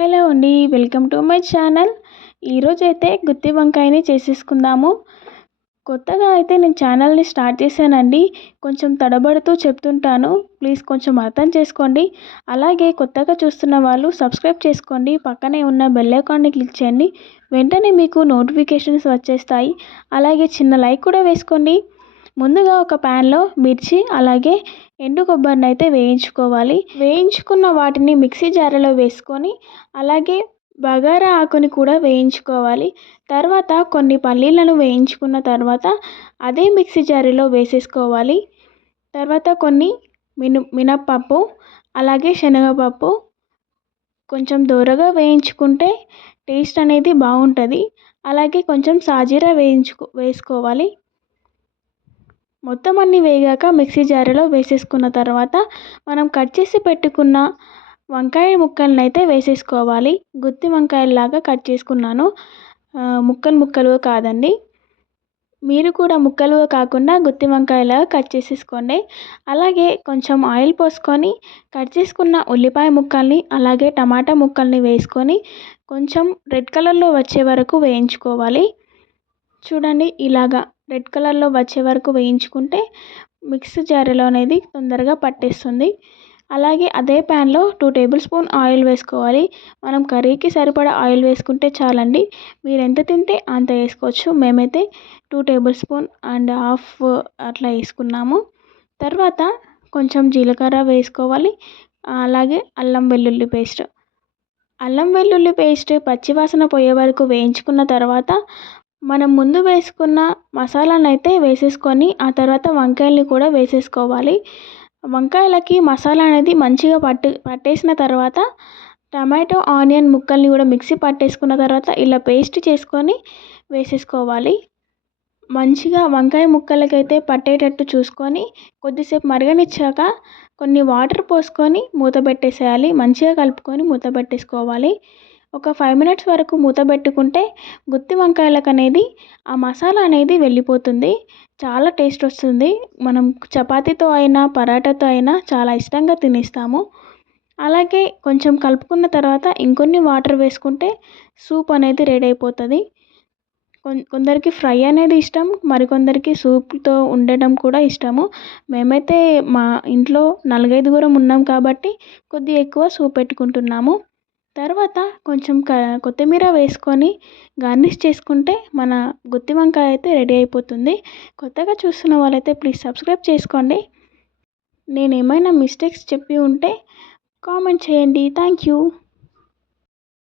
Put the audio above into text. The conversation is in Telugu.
హలో అండి, వెల్కమ్ టు మై ఛానల్. ఈరోజైతే గుత్తి వంకాయని చేసేసుకుందాము. కొత్తగా అయితే నేను ఛానల్ని స్టార్ట్ చేశానండి. కొంచెం తడబడుతూ చెప్తుంటాను, ప్లీజ్ కొంచెం అర్థం చేసుకోండి. అలాగే కొత్తగా చూస్తున్న వాళ్ళు సబ్స్క్రైబ్ చేసుకోండి, పక్కనే ఉన్న బెల్ ఐకాన్ని క్లిక్ చేయండి. వెంటనే మీకు నోటిఫికేషన్స్ వచ్చేస్తాయి. అలాగే చిన్న లైక్ కూడా వేసుకోండి. ముందుగా ఒక ప్యాన్లో మిర్చి అలాగే ఎండు కొబ్బరిని అయితే వేయించుకోవాలి. వేయించుకున్న వాటిని మిక్సీ జారలో వేసుకొని అలాగే బగారా ఆకుని కూడా వేయించుకోవాలి. తర్వాత కొన్ని పల్లీలను వేయించుకున్న తర్వాత అదే మిక్సీ జారీలో వేసేసుకోవాలి. తర్వాత కొన్ని మినప్పప్పు అలాగే శనగపప్పు కొంచెం దూరగా వేయించుకుంటే టేస్ట్ అనేది బాగుంటుంది. అలాగే కొంచెం సాజీరా వేసుకోవాలి. మొత్తం అన్నీ వేగాక మిక్సీ జారీలో వేసేసుకున్న తర్వాత మనం కట్ చేసి పెట్టుకున్న వంకాయ ముక్కలను అయితే వేసేసుకోవాలి. గుత్తి వంకాయలాగా కట్ చేసుకున్నాను, ముక్కలు కాదండి. మీరు కూడా ముక్కలుగా కాకుండా గుత్తి వంకాయలాగా కట్ చేసేసుకోండి. అలాగే కొంచెం ఆయిల్ పోసుకొని కట్ చేసుకున్న ఉల్లిపాయ ముక్కల్ని అలాగే టమాటా ముక్కల్ని వేసుకొని కొంచెం రెడ్ కలర్లో వచ్చే వరకు వేయించుకోవాలి. చూడండి, ఇలాగా రెడ్ కలర్లో వచ్చే వరకు వేయించుకుంటే మిక్సీ జారీలో అనేది తొందరగా పట్టేస్తుంది. అలాగే అదే ప్యాన్లో 2 టేబుల్ స్పూన్ ఆయిల్ వేసుకోవాలి. మనం కర్రీకి సరిపడా ఆయిల్ వేసుకుంటే చాలండి. మీరు ఎంత తింటే అంత వేసుకోవచ్చు. మేమైతే 2 టేబుల్ స్పూన్ అండ్ హాఫ్ అట్లా వేసుకున్నాము. తర్వాత కొంచెం జీలకర్ర వేసుకోవాలి. అలాగే అల్లం వెల్లుల్లి పేస్ట్ పచ్చివాసన పోయే వరకు వేయించుకున్న తర్వాత మనం ముందు వేసుకున్న మసాలాను అయితే వేసేసుకొని ఆ తర్వాత వంకాయల్ని కూడా వేసేసుకోవాలి. వంకాయలకి మసాలా అనేది మంచిగా పట్టేసిన తర్వాత టమాటో ఆనియన్ ముక్కల్ని కూడా మిక్సీ పట్టేసుకున్న తర్వాత ఇలా పేస్ట్ చేసుకొని వేసేసుకోవాలి. మంచిగా వంకాయ ముక్కలకైతే పట్టేటట్టు చూసుకొని కొద్దిసేపు మరగనిచ్చాక కొన్ని వాటర్ పోసుకొని మూత పెట్టేసేయాలి. మంచిగా కలుపుకొని మూత పెట్టేసుకోవాలి. ఒక 5 మినిట్స్ వరకు మూత పెట్టుకుంటే గుత్తి వంకాయలకు అనేది ఆ మసాలా అనేది వెళ్ళిపోతుంది. చాలా టేస్ట్ వస్తుంది. మనం చపాతీతో అయినా పరాటాతో అయినా చాలా ఇష్టంగా తినేస్తాము. అలాగే కొంచెం కలుపుకున్న తర్వాత ఇంకొన్ని వాటర్ వేసుకుంటే సూప్ అనేది రెడీ అయిపోతుంది. కొందరికి ఫ్రై అనేది ఇష్టం, మరికొందరికి సూప్తో ఉండడం కూడా ఇష్టము. మేమైతే మా ఇంట్లో 4-5 ఉన్నాం కాబట్టి కొద్దిగా ఎక్కువ సూప్ పెట్టుకుంటున్నాము. తర్వాత కొంచెం కొత్తిమీర వేసుకొని గార్నిష్ చేసుకుంటే మన గుత్తి వంకాయ అయితే రెడీ అయిపోతుంది. కొత్తగా చూస్తున్న వాళ్ళైతే ప్లీజ్ సబ్స్క్రైబ్ చేసుకోండి. నేను ఏమైనా మిస్టేక్స్ చెప్పి ఉంటే కామెంట్ చేయండి. Thank you.